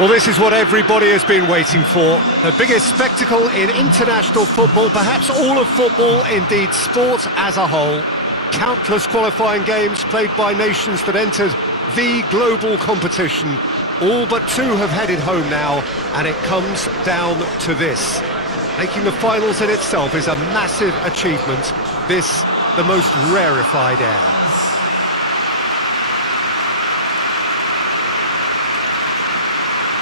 Well, this is what everybody has been waiting for. The biggest spectacle in international football, perhaps all of football, indeed sport as a whole. Countless qualifying games played by nations that entered the global competition. All but two have headed home now, and it comes down to this. Making the finals in itself is a massive achievement. This, the most rarefied air.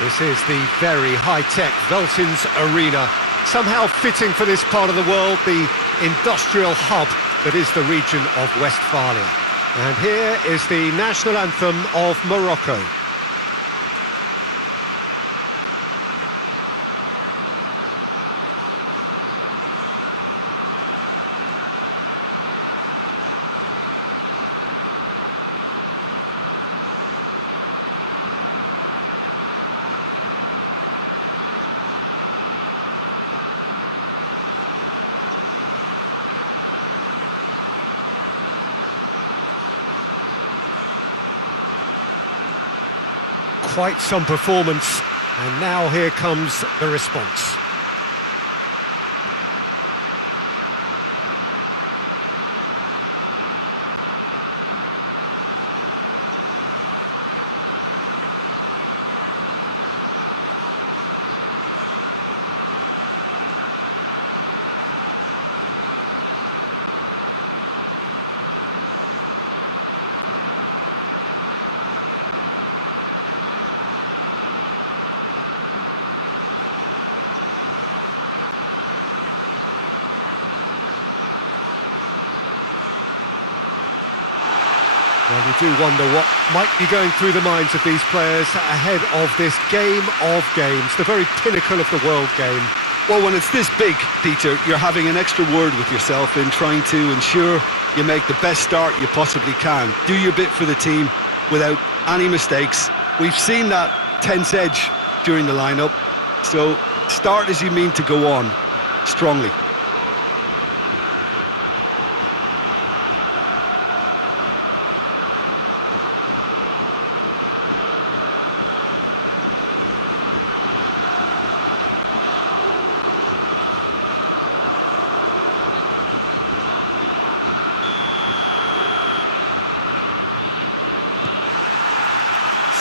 This is the very high-tech Veltins Arena, somehow fitting for this part of the world, the industrial hub that is the region of Westphalia. And here is the national anthem of Morocco. Quite some performance, and now here comes the response. Well, you do wonder what might be going through the minds of these players ahead of this game of games, the very pinnacle of the world game. Well, when it's this big, Peter, you're having an extra word with yourself in trying to ensure you make the best start you possibly can. Do your bit for the team without any mistakes. We've seen that tense edge during the lineup, so start as you mean to go on, strongly.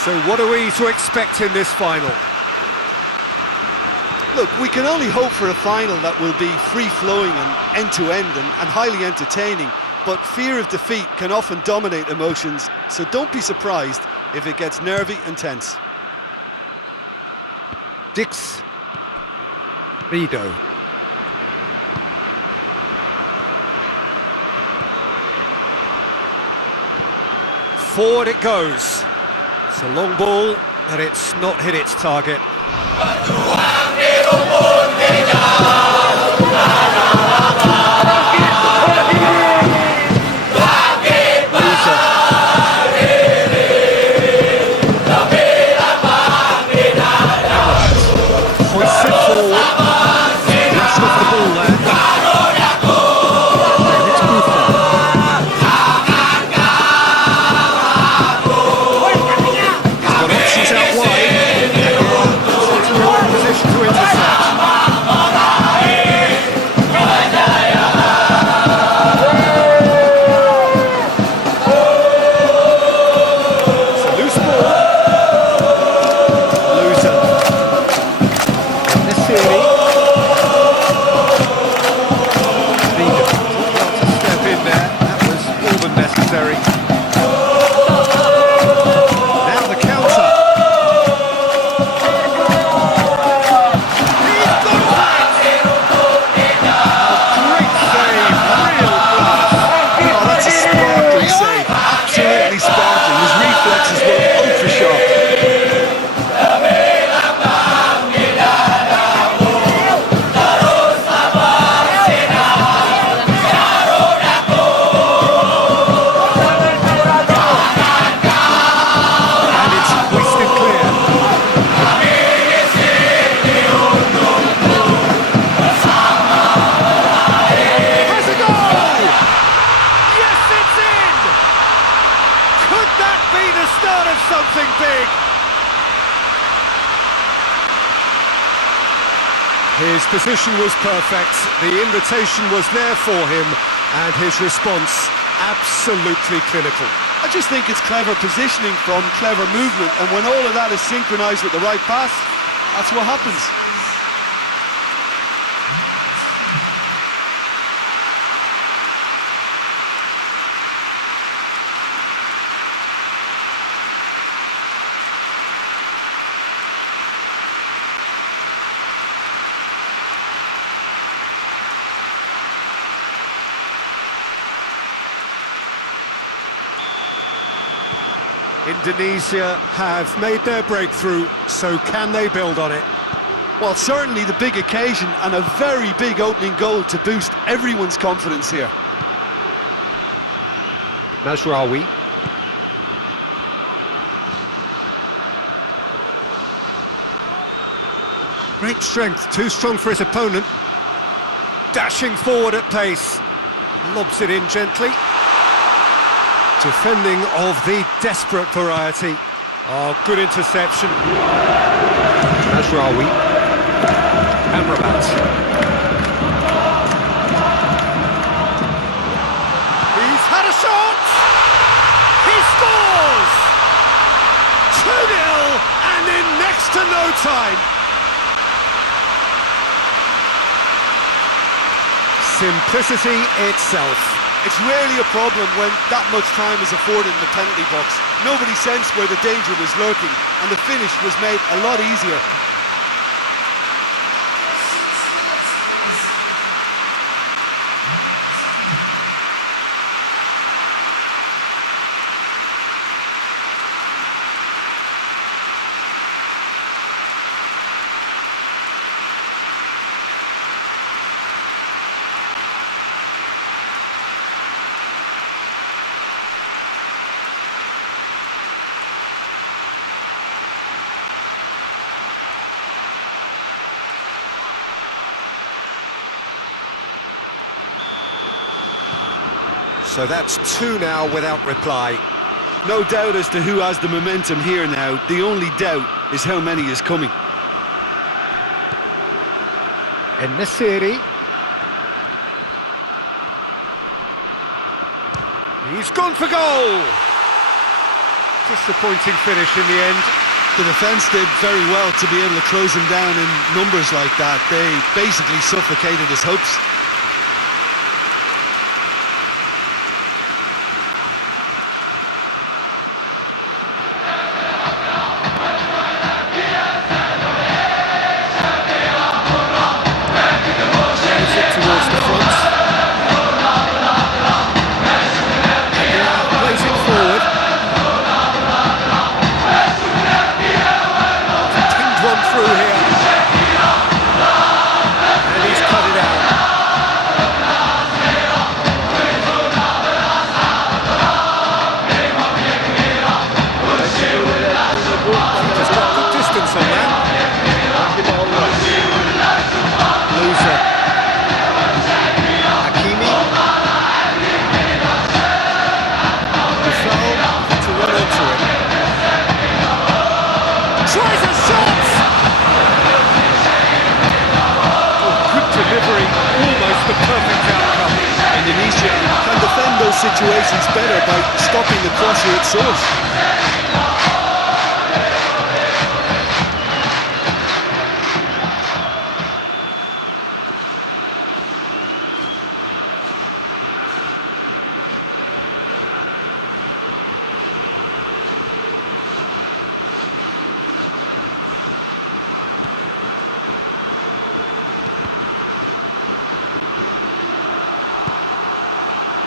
So what are we to expect in this final? Look, we can only hope for a final that will be free-flowing and end-to-end and highly entertaining, but fear of defeat can often dominate emotions, so don't be surprised if it gets nervy and tense. Dix. Rido. Forward it goes. It's a long ball, but it's not hit its target. Hoists it forward. Rest off the ball there. And it's Buffon. He's got options out wide. It's in the right position to intercept. His position was perfect, the invitation was there for him, and his response absolutely clinical. I just think it's clever positioning from clever movement, and when all of that is synchronised with the right pass, that's what happens. Indonesia have made their breakthrough, so can they build on it? Well, certainly the big occasion and a very big opening goal to boost everyone's confidence here. Mazraoui. Great strength, too strong for his opponent. Dashing forward at pace. Lobs it in gently. Defending of the desperate variety. Oh, good interception. Mazraoui. Amrabat. He's had a shot! He scores! 2-0 and in next to no time. Simplicity itself. It's rarely a problem when that much time is afforded in the penalty box. Nobody sensed where the danger was lurking, and the finish was made a lot easier. So that's 2 now without reply. No doubt as to who has the momentum here now. The only doubt is how many is coming. En-Nesyri. He's gone for goal! Disappointing finish in the end. The defence did very well to be able to close him down in numbers like that. They basically suffocated his hopes. Indonesia can defend those situations better by stopping the crosser at source.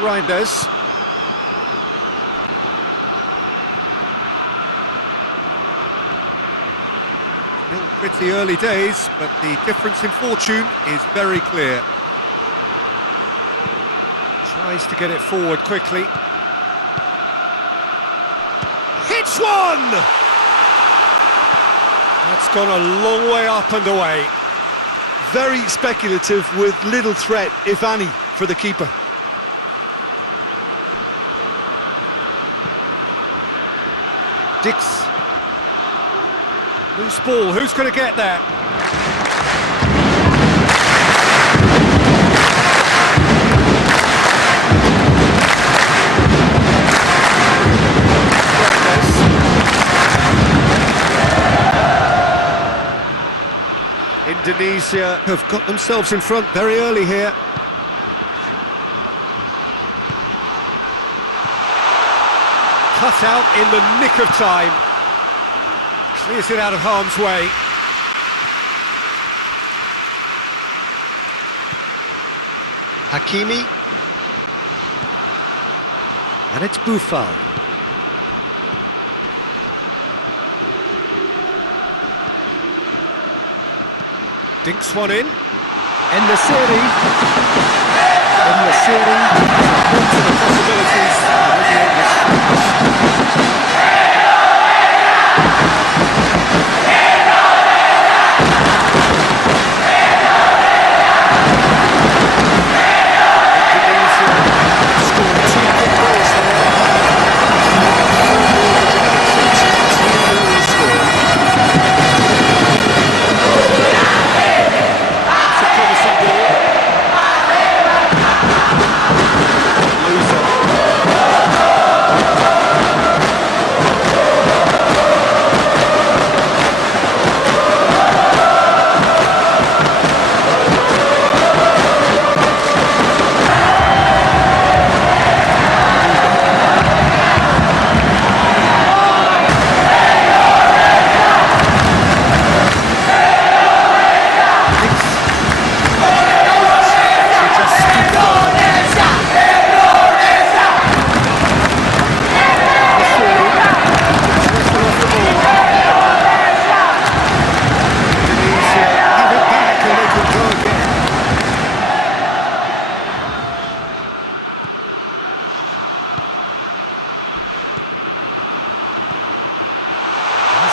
Reinders. Still pretty early days, but the difference in fortune is very clear. Tries to get it forward quickly. Hits one! That's gone a long way up and away. Very speculative with little threat, if any, for the keeper. Dix. Loose ball, who's going to get that? Indonesia have got themselves in front very early here. Cut out in the nick of time. Clears it out of harm's way. Hakimi. And it's Buffon. Dinks one in. NYESAL. To the possibilities.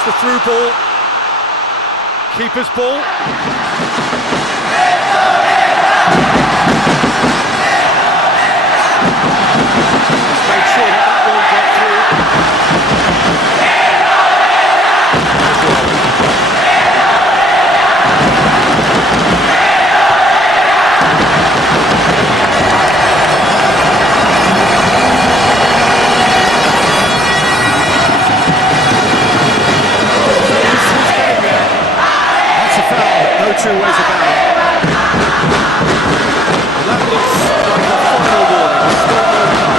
The through ball, keeper's ball. Just make sure that won't get through. No two ways about it. And that looks like a final warning. Still no card.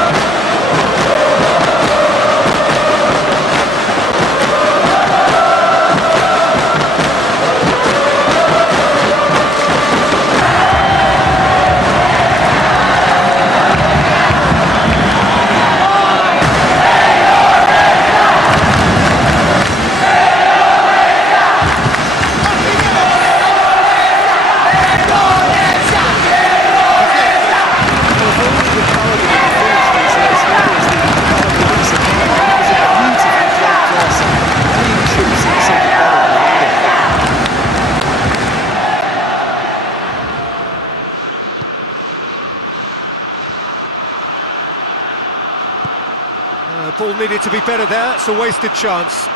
Ball needed to be better there, it's a wasted chance.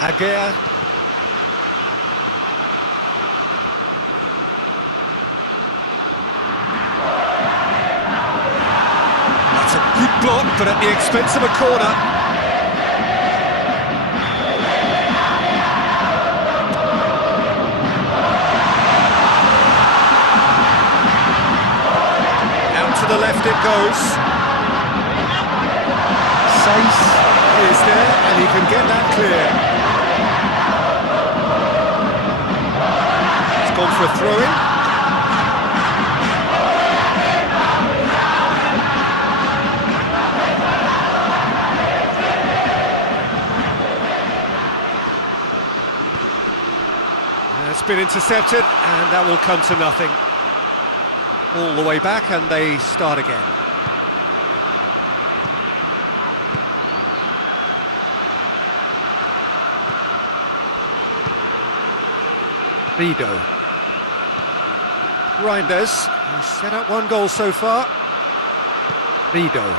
Agar. That's a good block, but at the expense of a corner. Out to the left it goes. Is there, and he can get that clear. He's gone for a throw-in. It's been intercepted, and that will come to nothing. All the way back, and they start again. Vido. Reinders, who's set up one goal so far. Vido.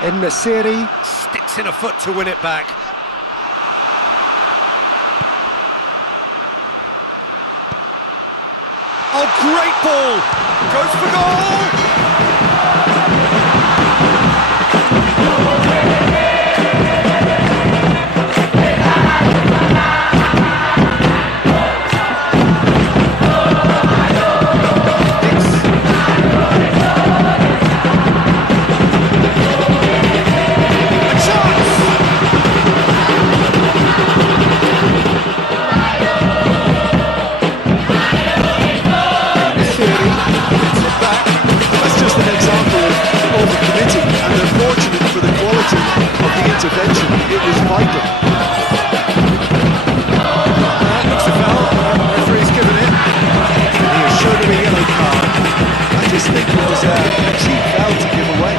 NYESAL sticks in a foot to win it back. Oh, great ball! Goes for goal! intervention. It was vital. Looks a foul. Referee's given it. He has shown him a yellow card. I just think it was a cheap foul to give away.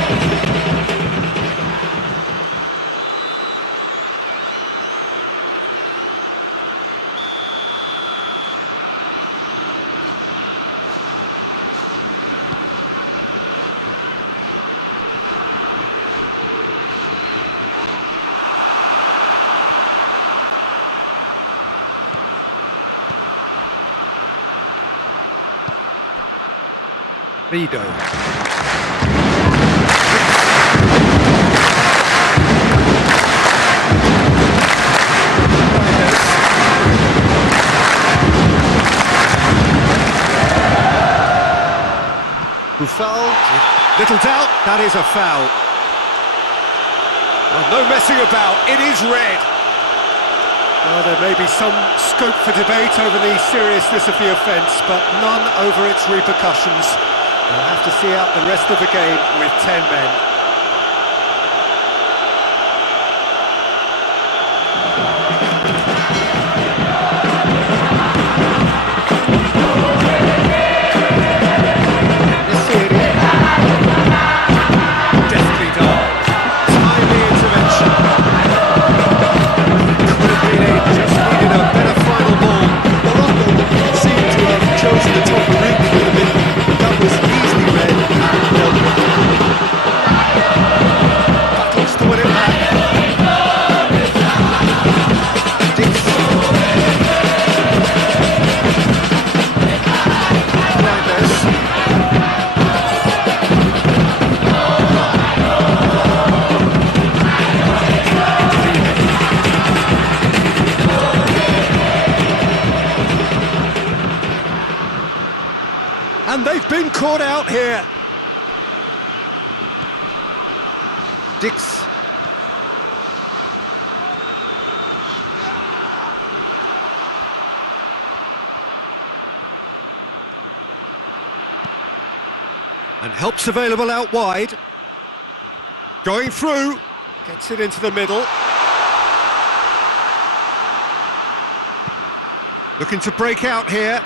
Rido. Who fouled? Little doubt, that is a foul. Well, no messing about, it is red. Well, there may be some scope for debate over the seriousness of the offence, but none over its repercussions. We'll have to see out the rest of the game with 10 men. Deftly done. Timely intervention. Could have been in, just needed a better final ball. Morocco seemed to have chosen the tougher route through the middle. That was easily read and dealt with. Battles to win it back. Dix. Fernandez. And they've been caught out here. Dix. And help's available out wide. Going through. Gets it into the middle. Looking to break out here.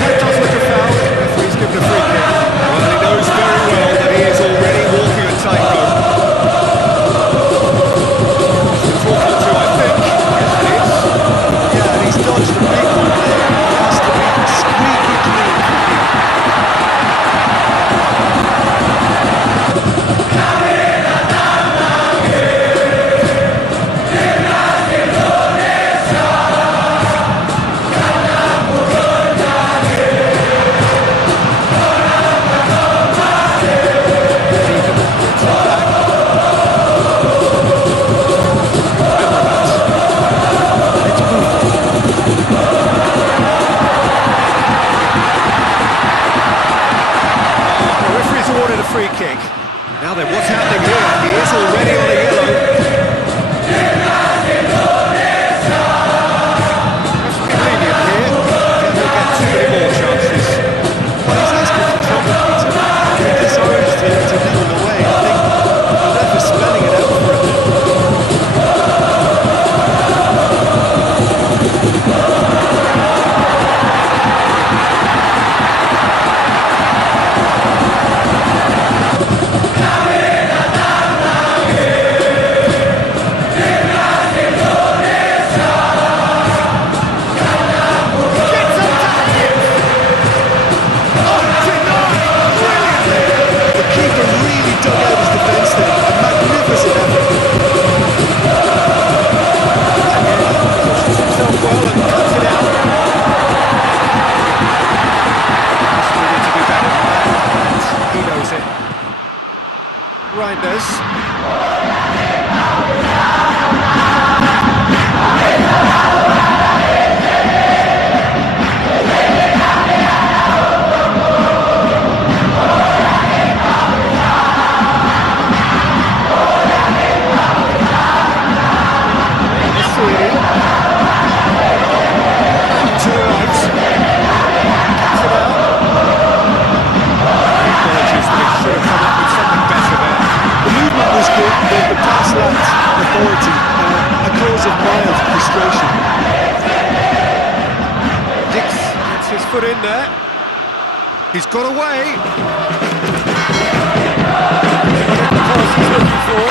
That does look a foul. Referee's given a free kick. Well, he knows very well that he is already walking a tightrope. Talking to, I think. Yeah, and he's dodged a big one there. He has to be squeaky clean. foot in there. He's got away. The pass he's looking for.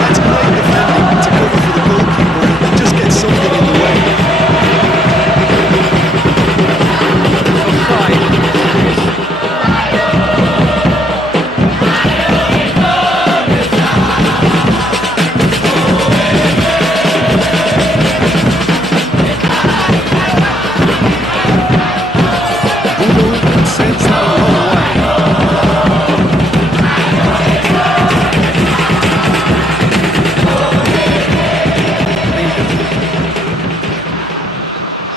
That's great defending to cover for the goalkeeper and just get something in the way.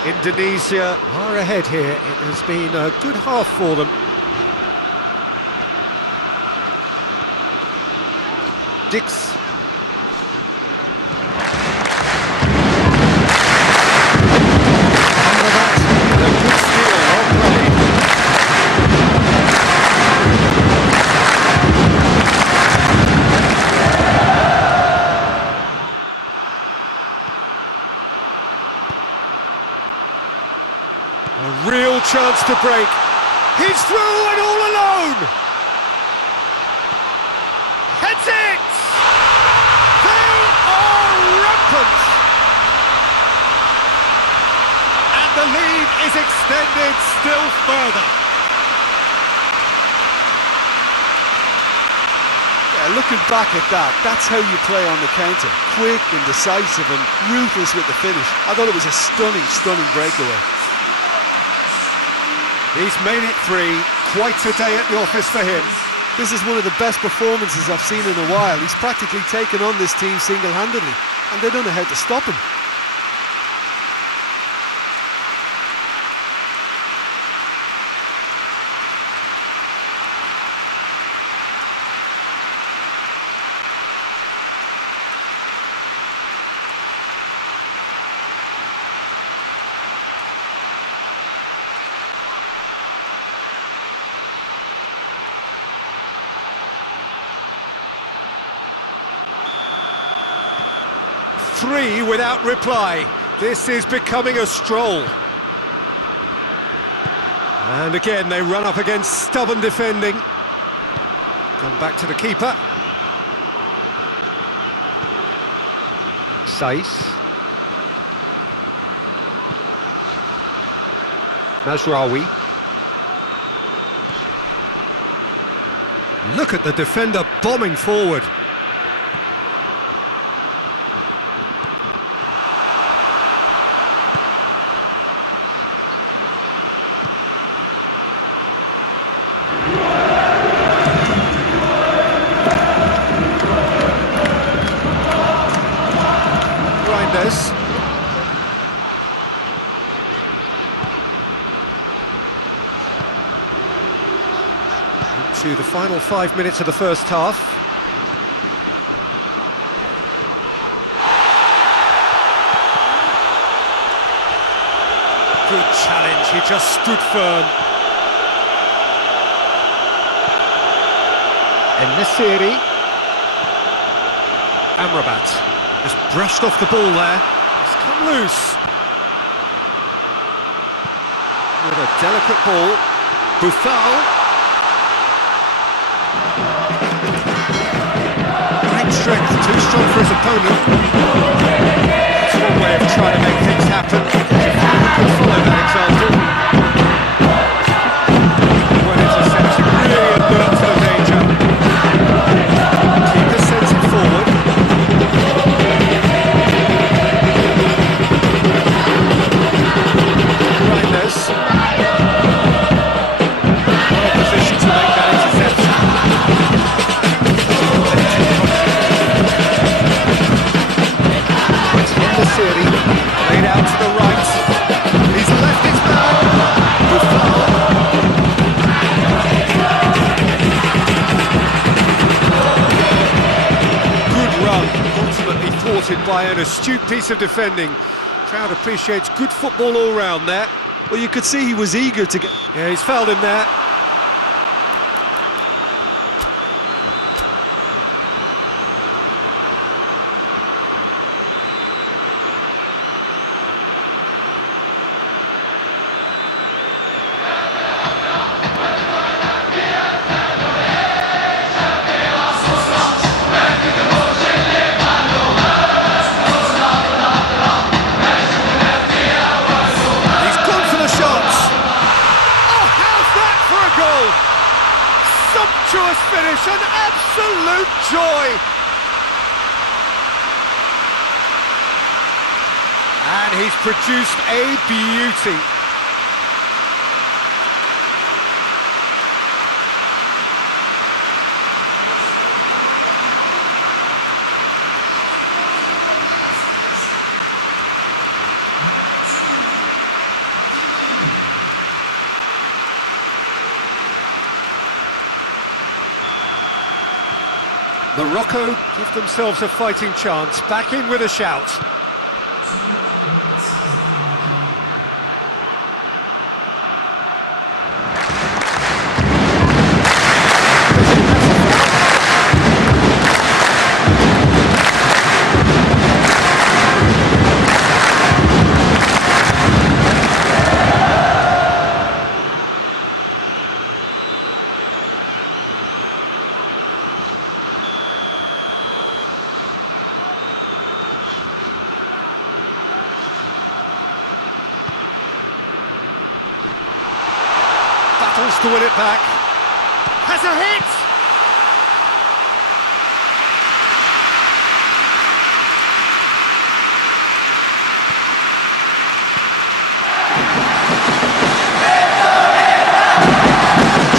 Indonesia are ahead here. It has been a good half for them. Dix. Under that, a good steal, well played. A real chance to break. He's through and all alone. Heads it! They are rampant! And the lead is extended still further. Yeah, looking back at that, that's how you play on the counter. Quick and decisive and ruthless with the finish. I thought it was a stunning, stunning breakaway. He's made it three. Quite a day at the office for him. This is one of the best performances I've seen in a while. He's practically taken on this team single-handedly, and they don't know how to stop him. Three without reply. This is becoming a stroll. And again, they run up against stubborn defending. Come back to the keeper. Saiz. Mazraoui. Look at the defender bombing forward. To the final 5 minutes of the first half. Good challenge, he just stood firm. En-Nesyri. Amrabat just brushed off the ball there. He's come loose. With a delicate ball. Buffal. Strength, too strong for his opponent. That's one way of trying to make things happen. You can follow that example. Well intercepted, really alert to the danger. Keeper sends it forward. Reinders. Well in position to make that interception. Laid out to the right. He's left his man. Good run, ultimately thwarted by an astute piece of defending. Crowd appreciates good football all round there. Well, you could see he was eager to get... Yeah, he's fouled him there. Sumptuous finish, an absolute joy! And he's produced a beauty. Morocco give themselves a fighting chance, back in with a shout. Battles to win it back. Has a hit!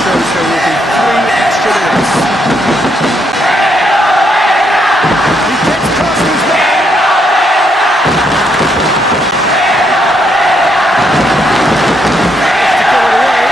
Shows there will be 3 extra minutes. He gets past his man. To go away.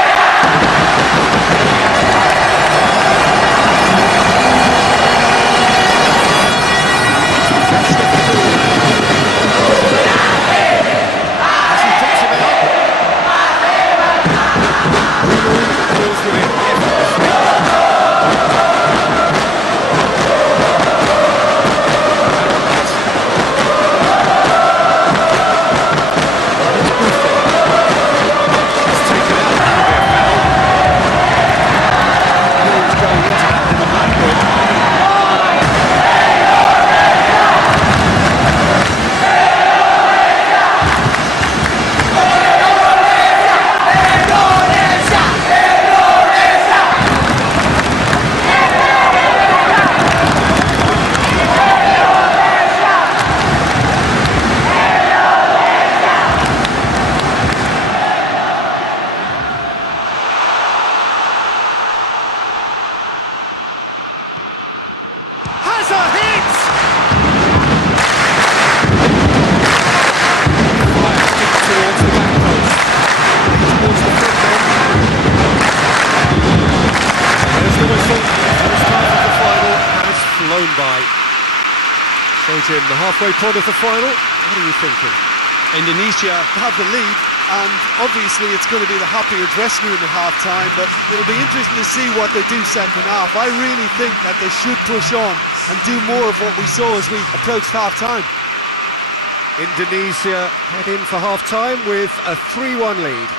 By. So Jim, the halfway point of the final, what are you thinking? Indonesia have the lead, and obviously it's going to be the happier dressing room at half-time, but it'll be interesting to see what they do second half. I really think that they should push on and do more of what we saw as we approached half-time. Indonesia head in for half-time with a 3-1 lead.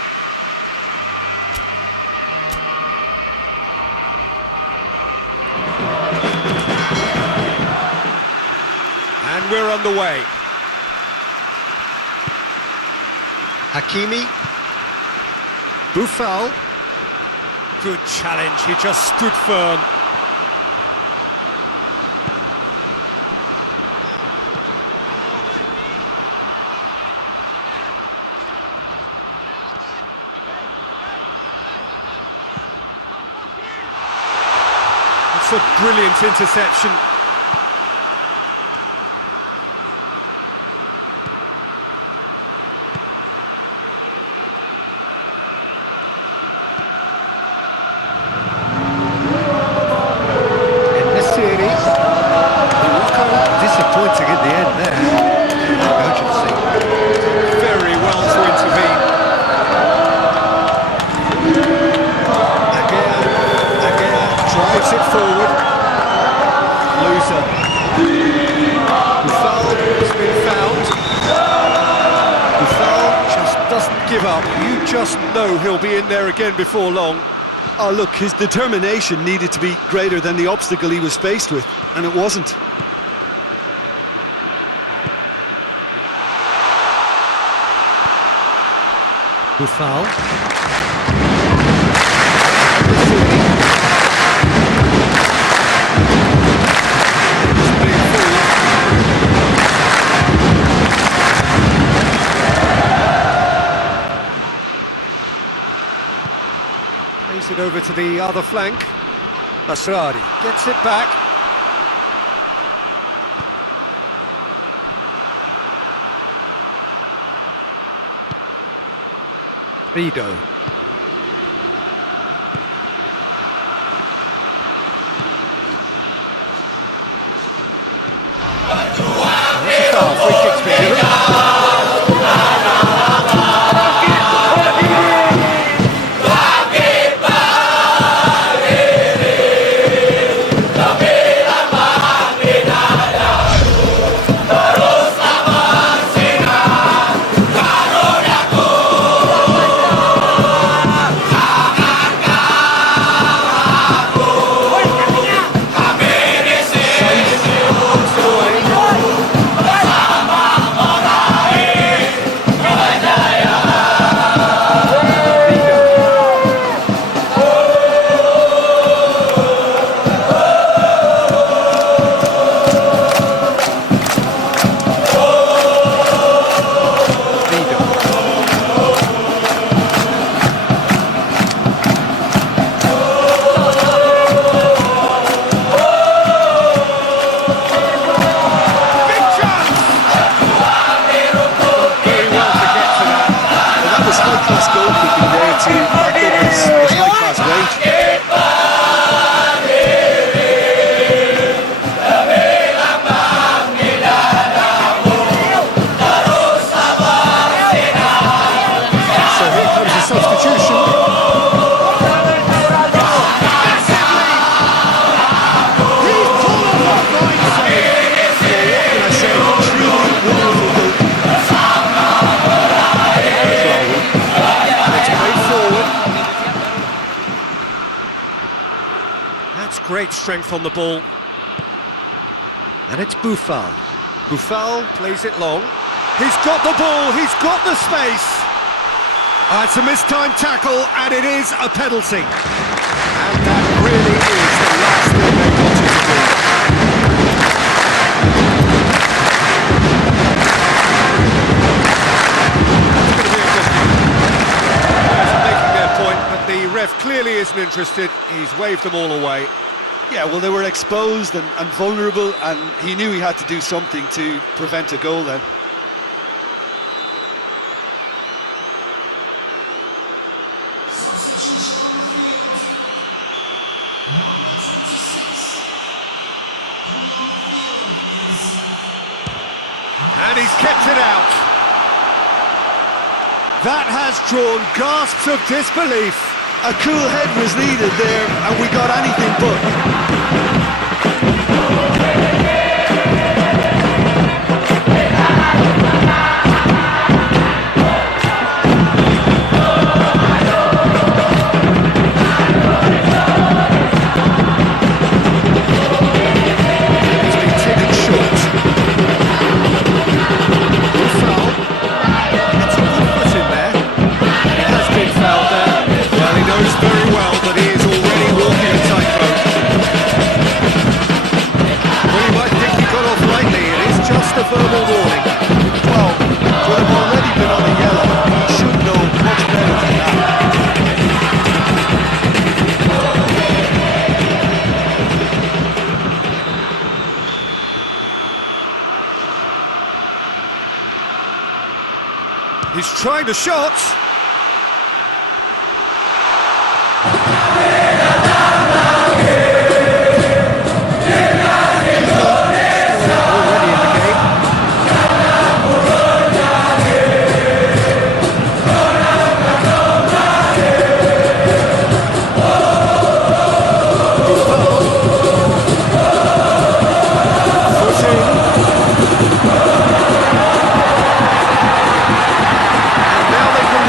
And we're underway. Hakimi. Buffal. Good challenge, he just stood firm. It's a brilliant interception. Disappointing in the end there. Urgency. Very well to intervene. Agar drives it forward. Loser. Buffal has been found. Buffal just doesn't give up. You just know he'll be in there again before long. Oh look, his determination needed to be greater than the obstacle he was faced with, and it wasn't. Buffal. Plays it over to the other flank. Masrari gets it back. Vido. Free kick's been given. Great strength on the ball. And it's Boufal. Boufal plays it long. He's got the ball, he's got the space. It's a mistimed tackle, and it is a penalty. And that really is the last thing they wanted to do. Making their point, but the ref clearly isn't interested. He's waved them all away. Yeah, well, they were exposed and vulnerable, and he knew he had to do something to prevent a goal then. And he's kept it out. That has drawn gasps of disbelief. A cool head was needed there, and we got anything but. He's trying the shot. Now they can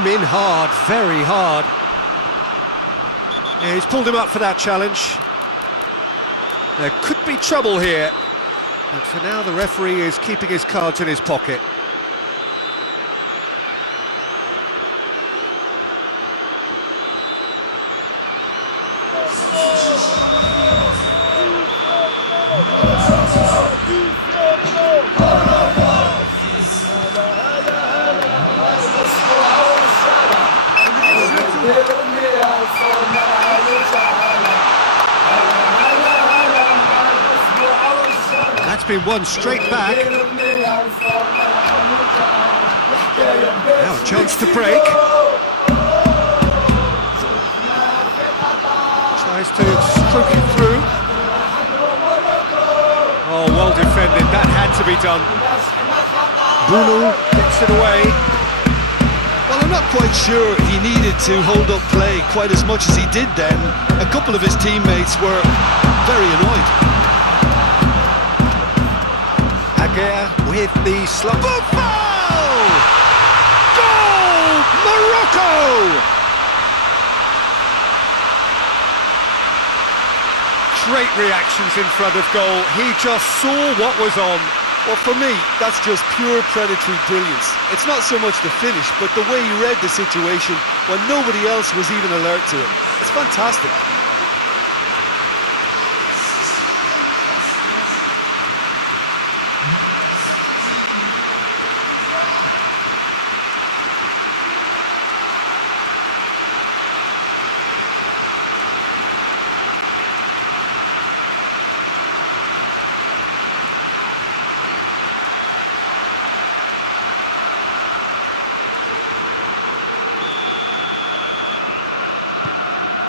came in hard, very hard. Yeah, he's pulled him up for that challenge. There could be trouble here, but for now the referee is keeping his cards in his pocket. That's been one straight back. Now a chance to break. Tries to stroke it through. Oh, well defended, that had to be done. Bruno gets it away. Well, I'm not quite sure he needed to hold up play quite as much as he did then. A couple of his teammates were very annoyed. Agar with the slump. Goal! Morocco! Great reactions in front of goal. He just saw what was on. Well, for me, that's just pure predatory brilliance. It's not so much the finish, but the way he read the situation when nobody else was even alert to it. It's fantastic.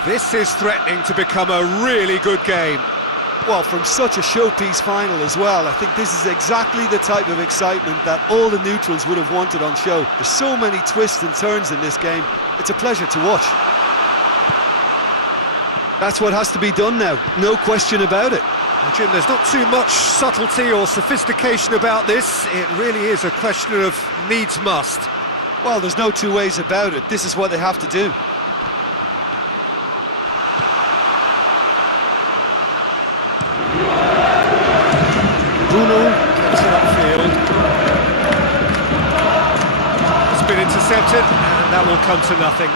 This is threatening to become a really good game. Well, from such a showpiece final as well, I think this is exactly the type of excitement that all the neutrals would have wanted on show. There's so many twists and turns in this game, it's a pleasure to watch. That's what has to be done now, no question about it. Well, Jim, there's not too much subtlety or sophistication about this. It really is a question of needs must. Well, there's no two ways about it. This is what they have to do. Bruno gets it upfield. It's been intercepted, and that will come to nothing.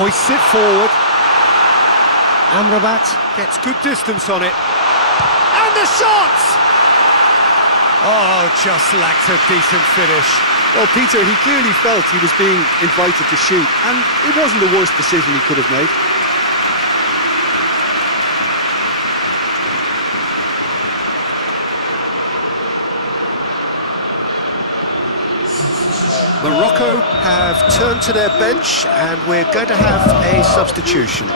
Hoists it forward. Amrabat gets good distance on it. And the shot! Oh, just lacked a decent finish. Well, Peter, he clearly felt he was being invited to shoot, and it wasn't the worst decision he could have made. Morocco have turned to their bench, and we're going to have a substitution.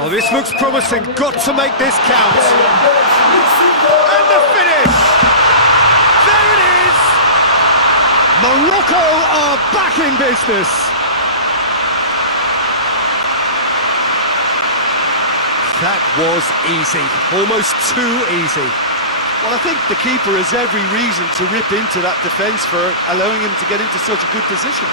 Oh, this looks promising. Got to make this count. And the finish! There it is! Morocco are back in business. That was easy, almost too easy. Well, I think the keeper has every reason to rip into that defence for allowing him to get into such a good position.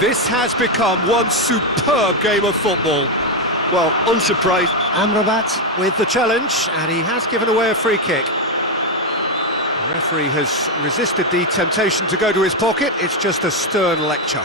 This has become one superb game of football. Well, unsurprised. Amrabat with the challenge, and he has given away a free kick. The referee has resisted the temptation to go to his pocket. It's just a stern lecture.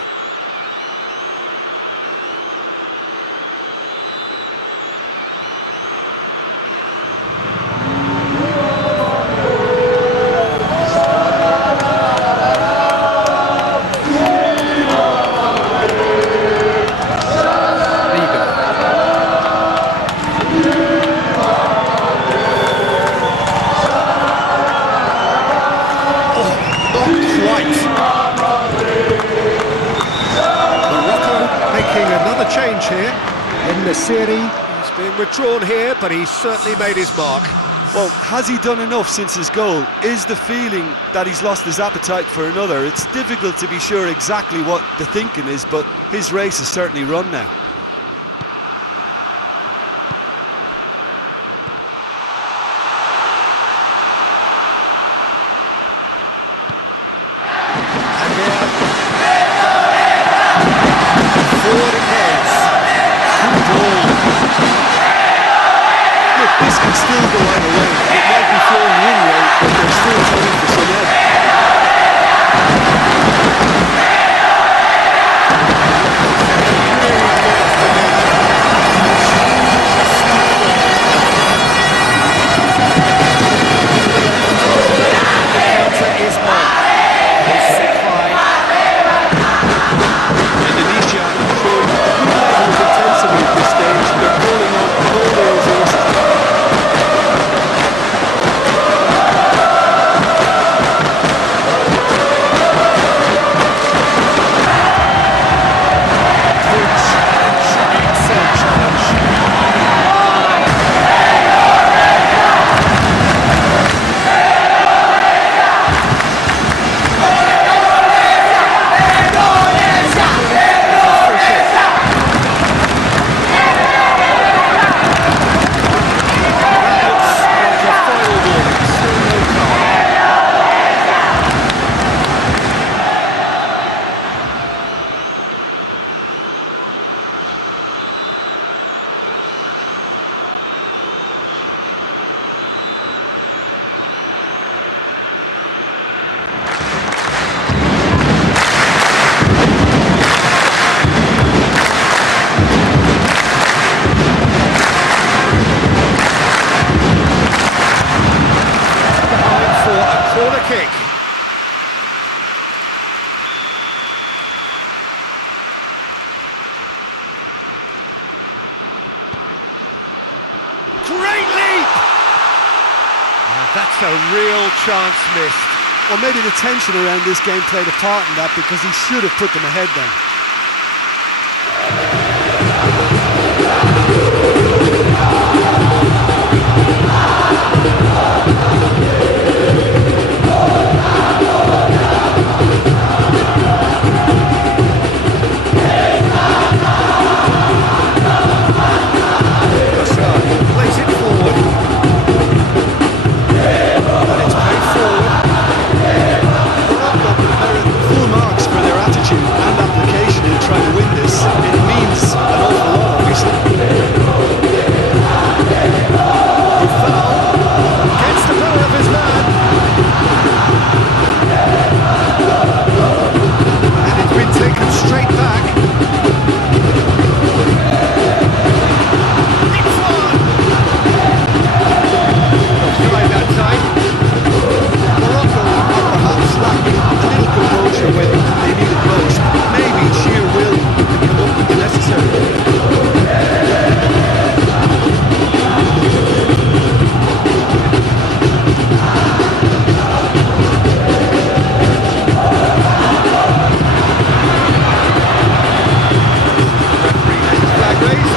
He's been withdrawn here, but he's certainly made his mark. Well, has he done enough since his goal? Is the feeling that he's lost his appetite for another? It's difficult to be sure exactly what the thinking is, but his race is certainly run now. Forward it goes. Good ball. Look, this can still go either way. It might be flowing in way, but there's still time for some end. The counter is on. He's set high. Indonesia showing a good level of intensity at this stage. They're calling on all their resources. Excellent challenge. Kick. Great leap! That's a real chance missed. Well, maybe the tension around this game played a part in that, because he should have put them ahead then. Plays it forward. And it's played forward. Morocco merit full marks for their attitude and application in trying to win this. It means an awful lot, obviously. Foul. Gets the better of his man. And it's been taken straight back. It's on. Offside that time. Morocco are perhaps lacking a little composure when they need it most. Maybe sheer will can come up with the necessary. Flag raised.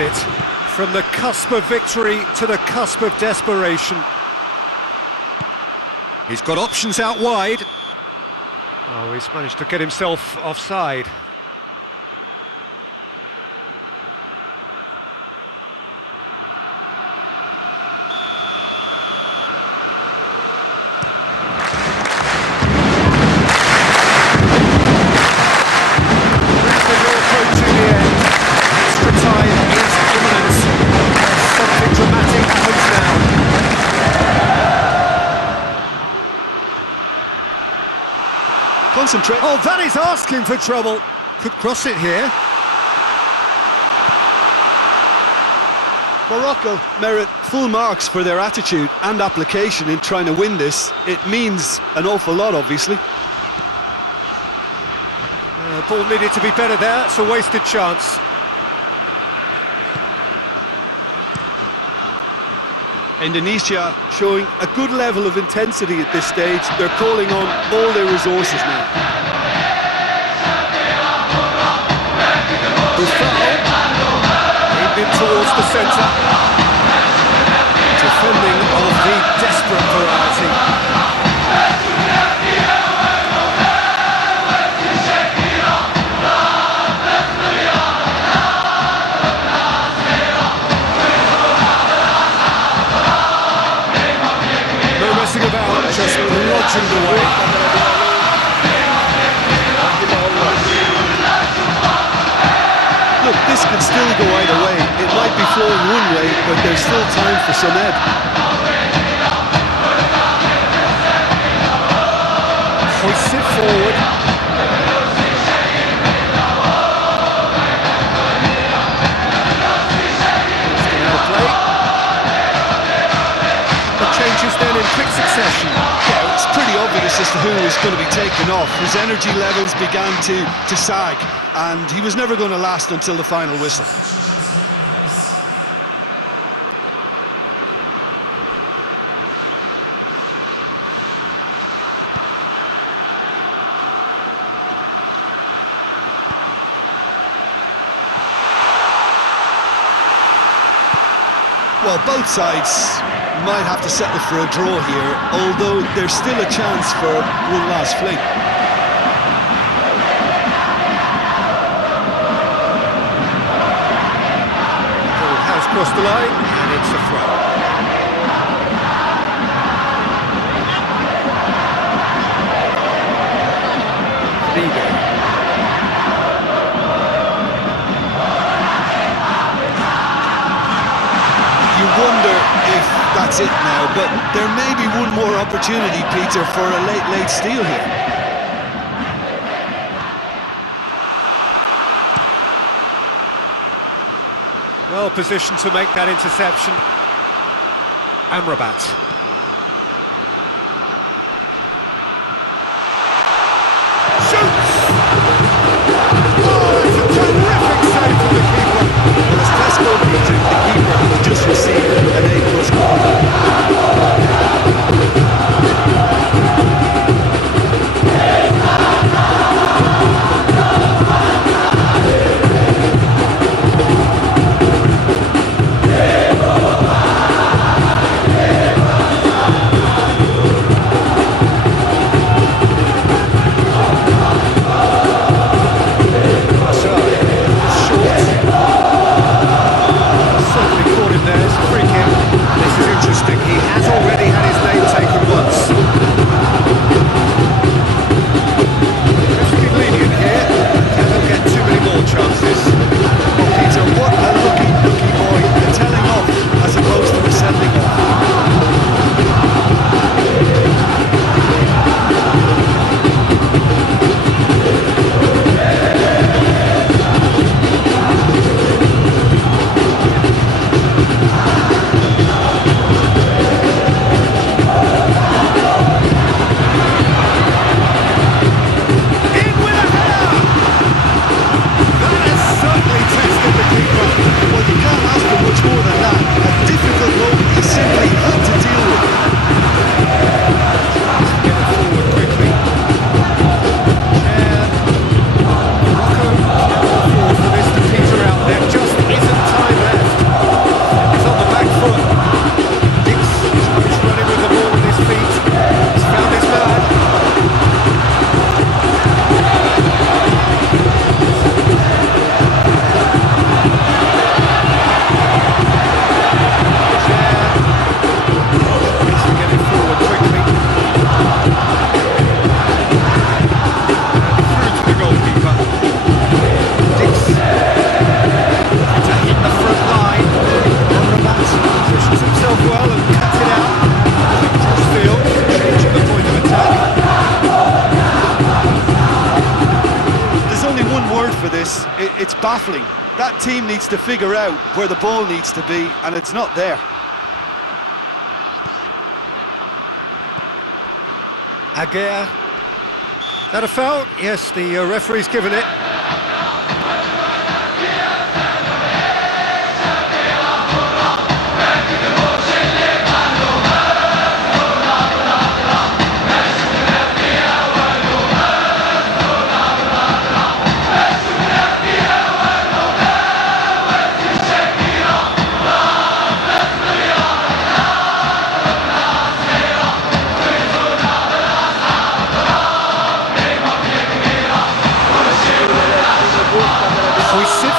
It. From the cusp of victory to the cusp of desperation. He's got options out wide. Oh, he's managed to get himself offside. concentrate. Oh, that is asking for trouble. Could cross it here. Morocco merit full marks for their attitude and application in trying to win this. It means an awful lot, obviously. Ball needed to be better there. It's a wasted chance. Indonesia showing a good level of intensity at this stage. They're calling on all their resources now. Aimed in towards the centre. Defending of the desperate variety. No messing about, just bludgeoned away. Look, this can still go either way. It might be flowing one way, but there's still time for some ebb. Hoists it forward. The changes then in quick succession. Yeah, it's pretty obvious as to who was going to be taken off. His energy levels began to sag, and he was never going to last until the final whistle. Well, both sides might have to settle for a draw here, although there's still a chance for one last fling. Ball has crossed the line, and it's a throw. You wonder if that's it now, but there may be one more opportunity, Peter, for a late steal here. Well positioned to make that interception. Amrabat. Shoots! Oh, it's a terrific save from the keeper. Well, as Tesco Peter, the keeper has just received an A+ mark. Certainly caught him there. It's a free baffling. That team needs to figure out where the ball needs to be, and it's not there. Agar. That a foul? Yes, the referee's given it.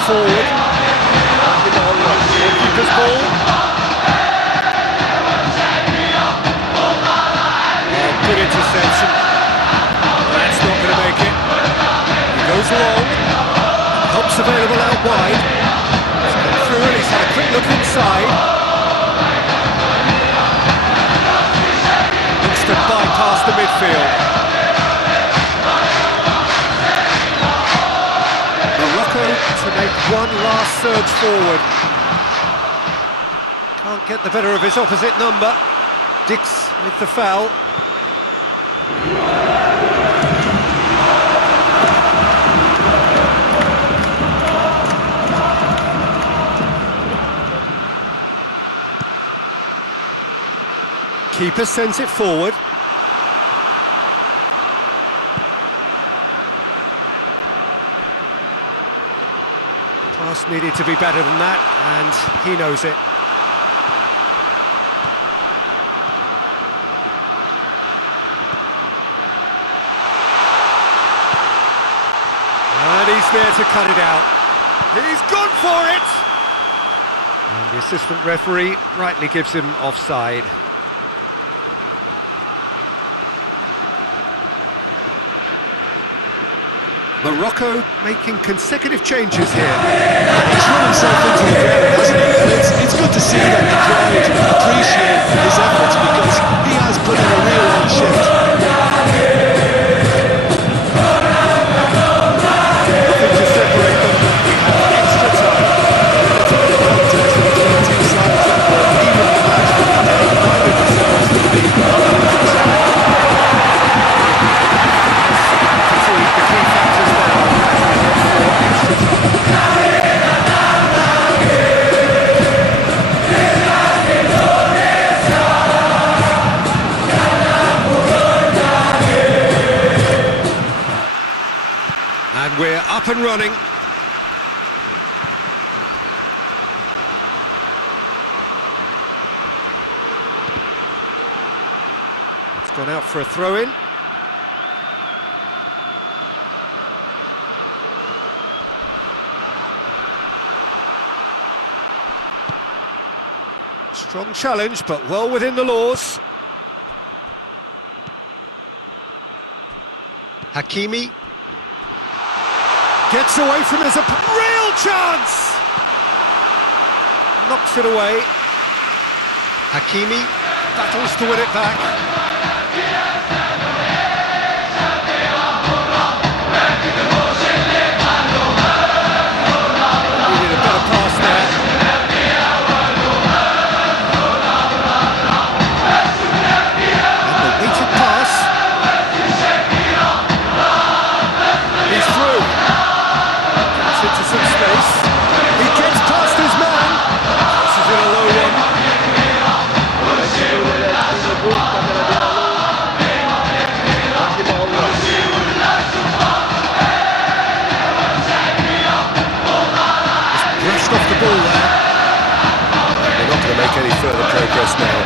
Forward. Keeper's ball. Good interception. That's not going to make it. He goes long. Helps available out wide. He's come through and he's had a quick look inside. Looks to bypass the midfield. To make one last surge forward. Can't get the better of his opposite number. Dix with the foul. Keeper sends it forward. Pass needed to be better than that, and he knows it. And he's there to cut it out. He's gone for it! And the assistant referee rightly gives him offside. Morocco making consecutive changes here. He's run himself into the ground, hasn't he? And it's good to see that the crowd appreciate his efforts, because he has put in a real hard shift. Nothing to separate them. Extra time. It's a contest between two sides that were evenly matched for the day. Neither deserves to be. The key factors now. And we're up and running. It's gone out for a throw-in. Strong challenge, but well within the laws. Hakimi gets away from his real chance. Knocks it away. Hakimi battles to win it back. Needed a better pass there. Some space. He gets past his man. This is in a low one. Just brushed off the ball there. They're not going to make any further progress now.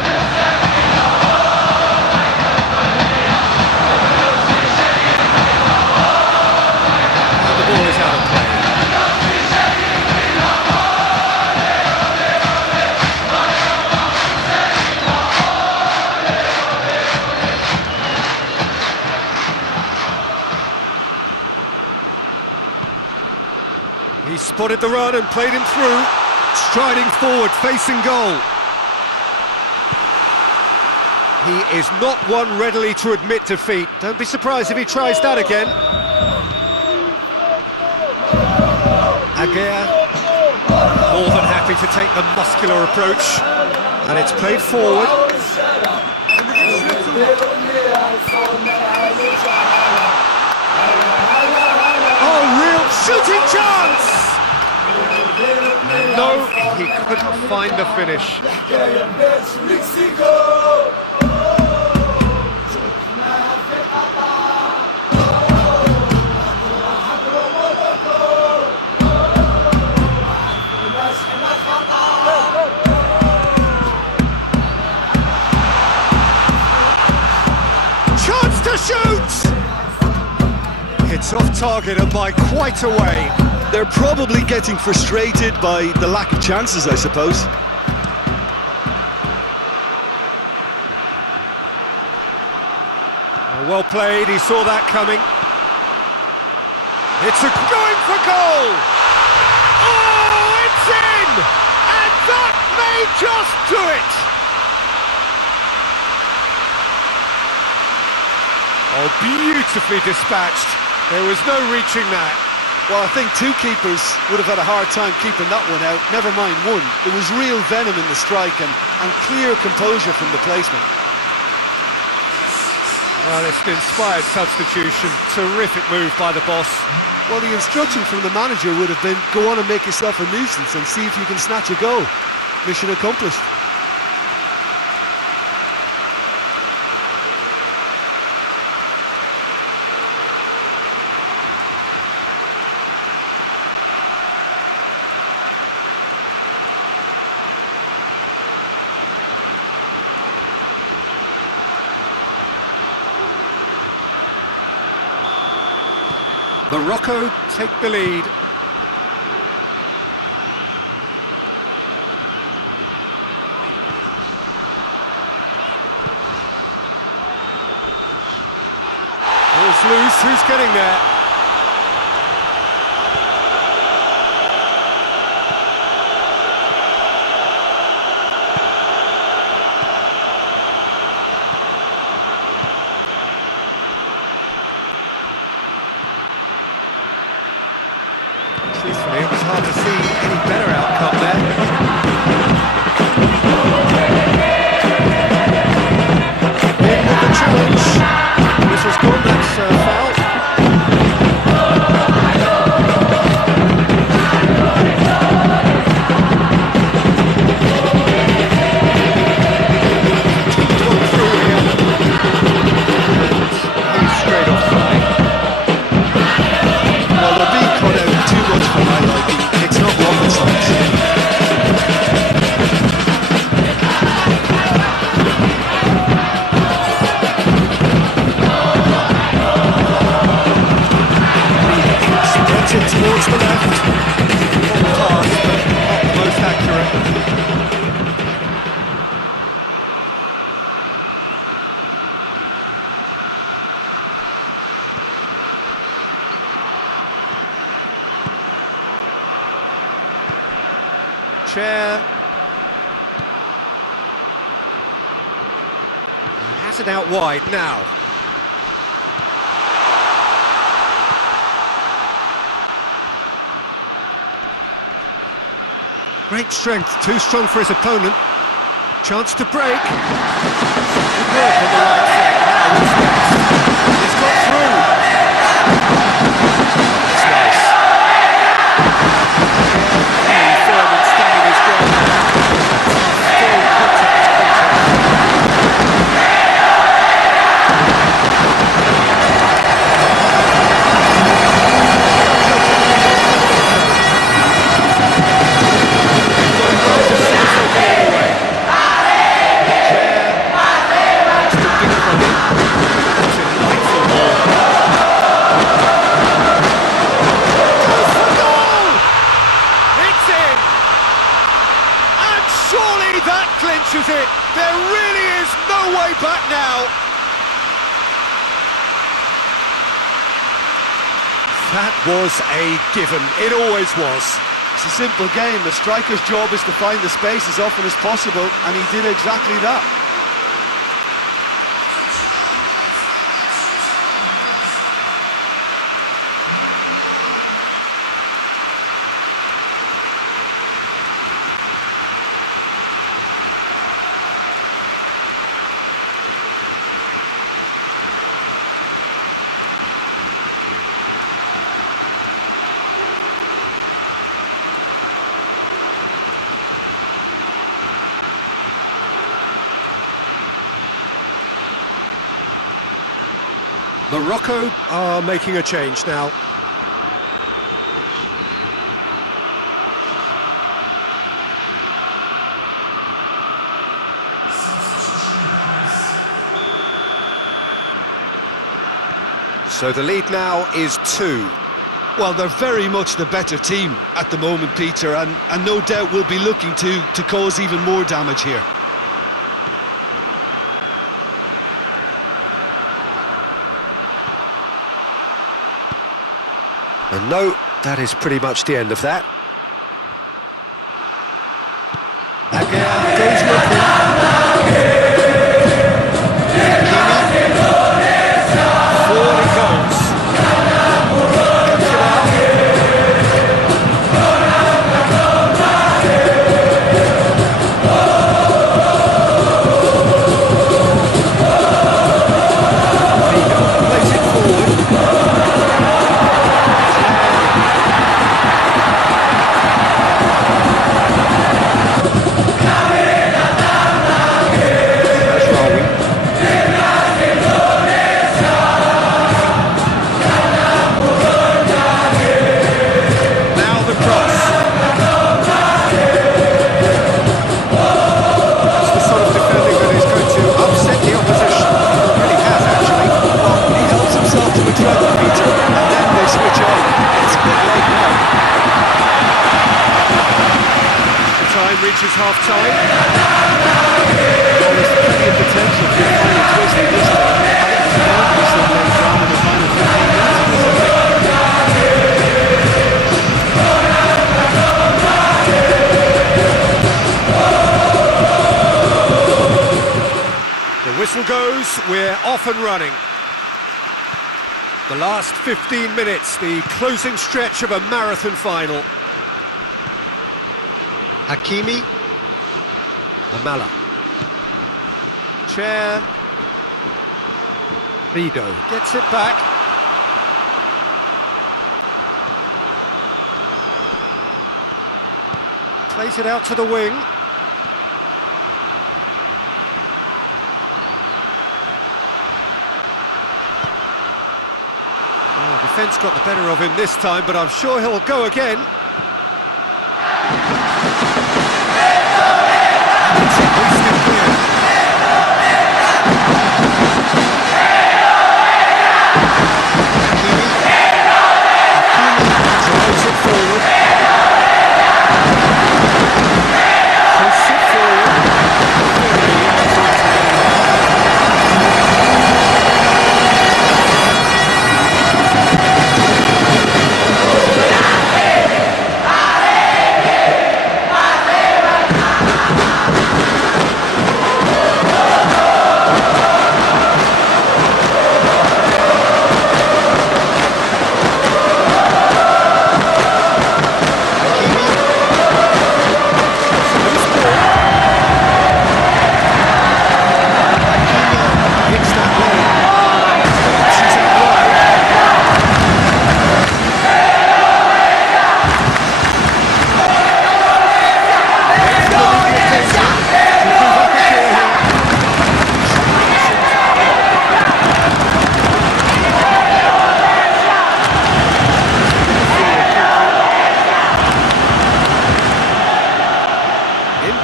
He spotted the run and played him through, striding forward, facing goal. He is not one readily to admit defeat. Don't be surprised if he tries that again. Agar, more than happy to take the muscular approach, and it's played forward. Oh, real shooting chance! And no, he couldn't find the finish. Chance to shoot! It's off target and by quite a way. They're probably getting frustrated by the lack of chances, I suppose. Oh, well played, he saw that coming. It's going for goal! Oh, it's in! And that may just do it! Oh, beautifully dispatched. There was no reaching that. Well, I think two keepers would have had a hard time keeping that one out, never mind one. There was real venom in the strike and clear composure from the placement. Well, it's an inspired substitution. Terrific move by the boss. Well, the instruction from the manager would have been, go on and make yourself a nuisance and see if you can snatch a goal. Mission accomplished. Morocco take the lead. Ball's loose, who's getting there? Truthfully, it was hard to see any better outcome there. In with the challenge. This was good, that's foul. Gone through here. And he's straight offside. Well, they're being cut out too much for my liking. It's not rocket science. Spreads it towards the left. Long pass, but not the most accurate. Chair. He has it out wide now. Great strength, too strong for his opponent. Chance to break. Good work on the right flank. Now what's next? He's got through. That's nice. Really firm and standing his ground. Full contact. Clinches it. There really is no way back now. That was a given. It always was. It's a simple game. The striker's job is to find the space as often as possible, and he did exactly that. Morocco are making a change now. So the lead now is 2. Well, they're very much the better team at the moment, Peter, and no doubt will be looking to cause even more damage here. And no, that is pretty much the end of that. Agar goes looking. Forward it goes. Plays it forward. Reaches half-time. Well, there's plenty of potential for a final twist in this time. I think there's boundaries that may drown in the final 15 minutes of this, I think. The whistle goes, we're off and running. The last 15 minutes, the closing stretch of a marathon final. Hakimi, Amala, Chair, Rido gets it back. Plays it out to the wing. Oh, defence got the better of him this time, but I'm sure he'll go again.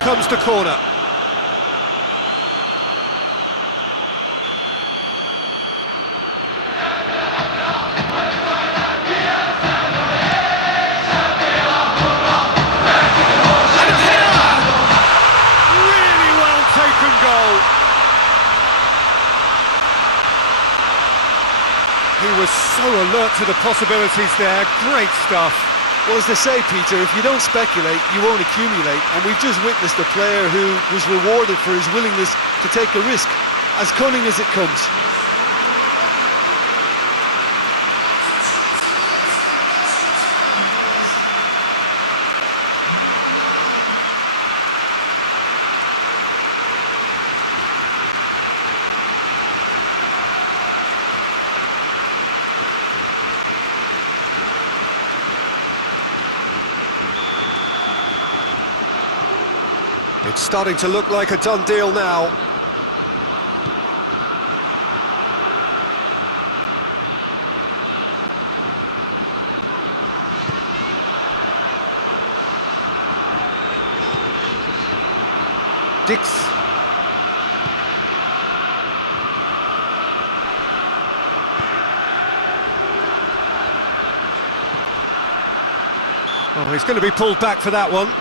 Comes the corner. Really well taken goal. He was so alert to the possibilities there. Great stuff. Well, as they say, Peter, if you don't speculate, you won't accumulate. And we've just witnessed a player who was rewarded for his willingness to take a risk, as cunning as it comes. It's starting to look like a done deal now. Dix. Oh, he's going to be pulled back for that one.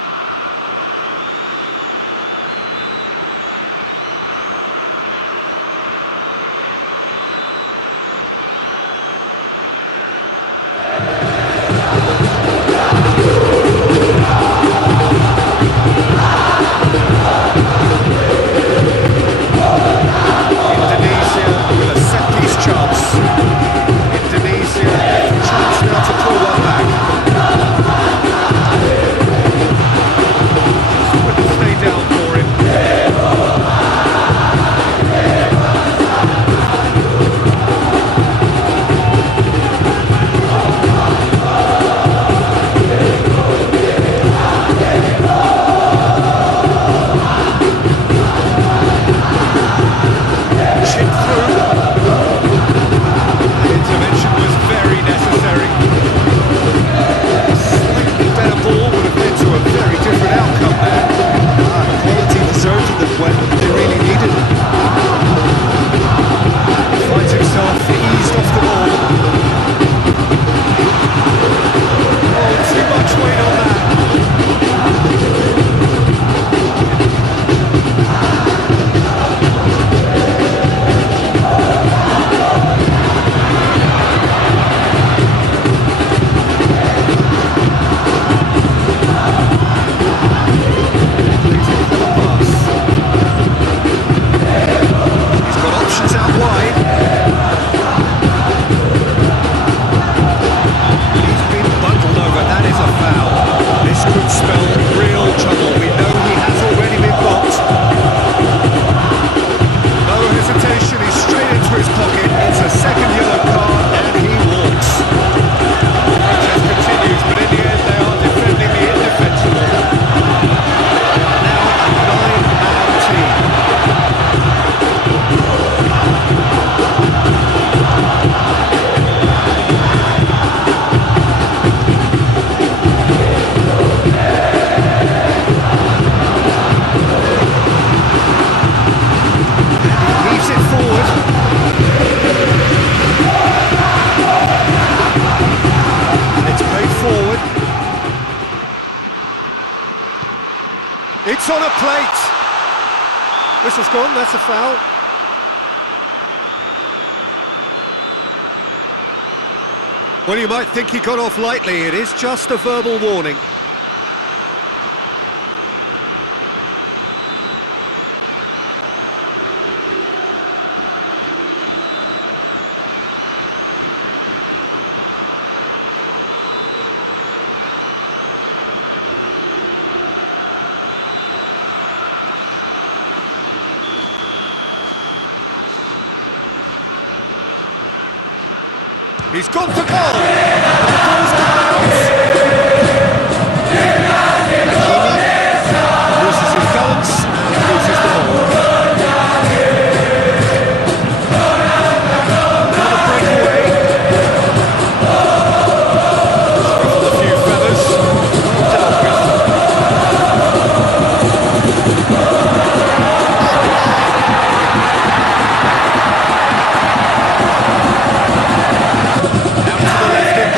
It's on a plate. Whistle's gone, that's a foul. Well, you might think he got off lightly. It is just a verbal warning. He's gone for goal! Loses his balance and loses the ball. Another breakaway. Ruffled a few feathers. Dealt with. Out to the left.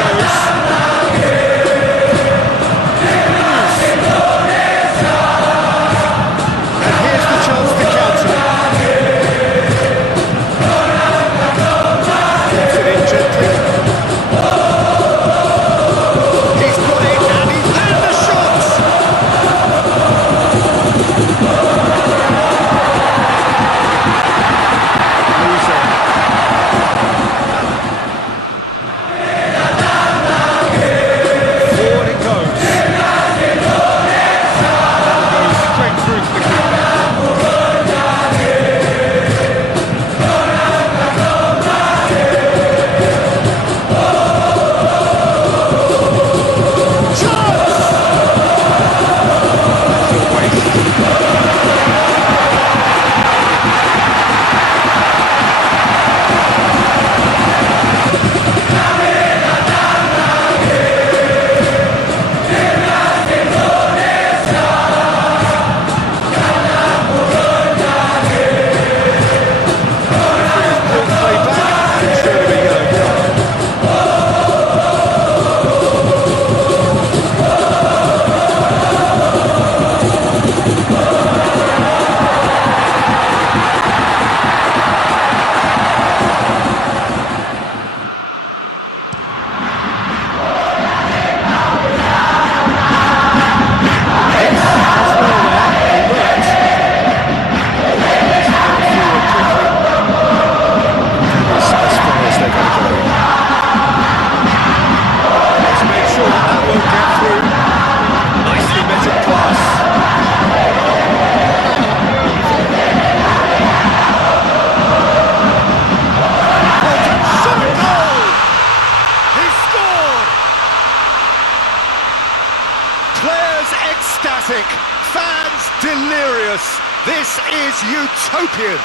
This is utopian.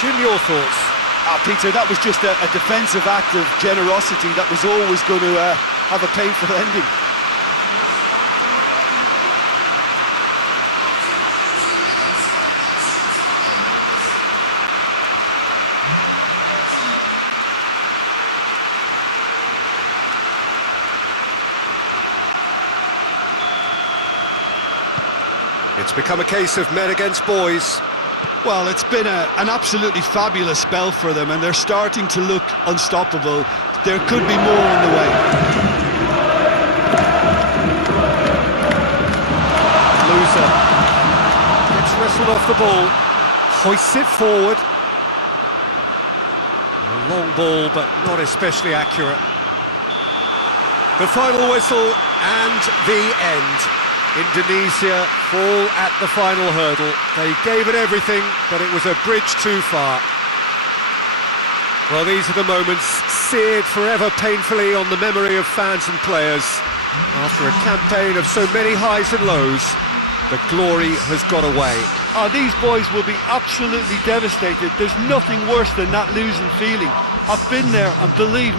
Jim, your thoughts? Peter, that was just a defensive act of generosity that was always going to have a painful ending. It's become a case of men against boys. Well, it's been an absolutely fabulous spell for them, and they're starting to look unstoppable. There could be more on the way. Loser gets wrestled off the ball, hoists it forward. A long ball, but not especially accurate. The final whistle and the end. Indonesia fall at the final hurdle. They gave it everything, but it was a bridge too far. Well, these are the moments seared forever painfully on the memory of fans and players. After a campaign of so many highs and lows, the glory has got away. These boys will be absolutely devastated. There's nothing worse than that losing feeling. I've been there, and believe me,